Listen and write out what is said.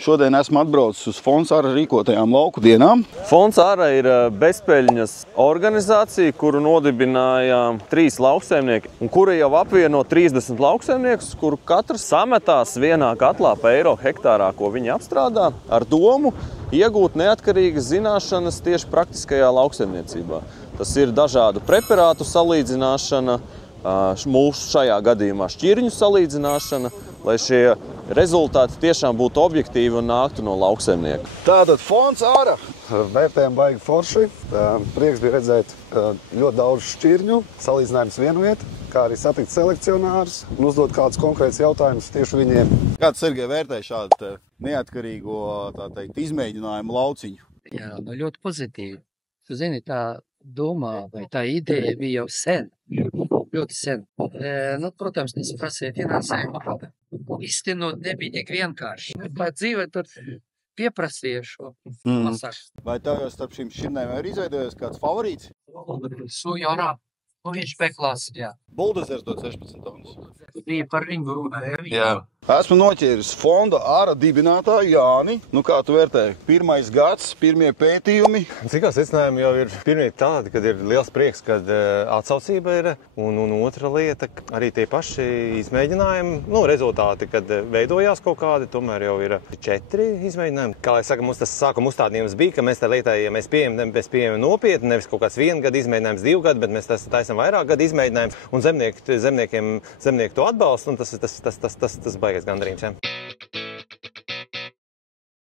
Šodien esmu atbraucis uz Fonds Ara rīkotajām lauku dienām. Fonds Ara ir bezpeļņas organizācija, kuru nodibinājām 3 lauksaimnieki, un kura jau apvieno 30 lauksaimniekus, kuru katrs sametās vienā katlā pa eiro hektārā, ko viņi apstrādā, ar domu iegūt neatkarīgas zināšanas tieši praktiskajā lauksaimniecībā. Tas ir dažādu preparātu salīdzināšana, mūsu šajā gadījumā šķirņu salīdzināšana, lai šie rezultāti tiešām būtu objektīvi un nāktu no lauksaimnieka. Tātad Fonds Ara. Vērtējumi baigi forši. Prieks bija redzēt ļoti daudz šķirņu, salīdzinājums vienu vietu, kā arī satikt selekcionārus un uzdot kādus konkrētus jautājumus tieši viņiem. Kāds, Sergej, vērtē šādu neatkarīgo, tā teikt, izmēģinājumu lauciņu? Jā, ļoti pozitīvi. Tu zini, tā domā vai tā ideja bija jau sen, ļoti sen. Protams, tas prasīja finansējumu. Īstenot nebija tik vienkārši. Bet dzīve tur pieprasīja šo masažu. Vai tev jau starp šīm šķirnēm ir izveidojies kāds favorīts? Sujorā. Viņš peklās, jā. Buldozers dod 16 tonnas. Bija par viņu runāja. Jā. Esmu noķēris Fonda Ara dibinātāju Jāni. Kā tu vērtē? Pirmais gads, pirmie pētījumi. Cik kā secinājumi jau ir pirmie tādi, kad ir liels prieks, kad atsaucība ir. Un otra lieta, arī tie paši izmēģinājumi, rezultāti, kad veidojās kaut kādi, tomēr jau ir 4 izmēģinājumi. Kā lai saka, mums tas sākuma uzstādījums bija, ka mēs tā lietai, ja mēs pieejam nopietni, nevis kaut kāds 1 gada izmēģinājums, 2 gadi, bet mēs taisam vairāk gadu izmēģinājums, un zemnieki to atbalsta, un tas baigais gandarījums.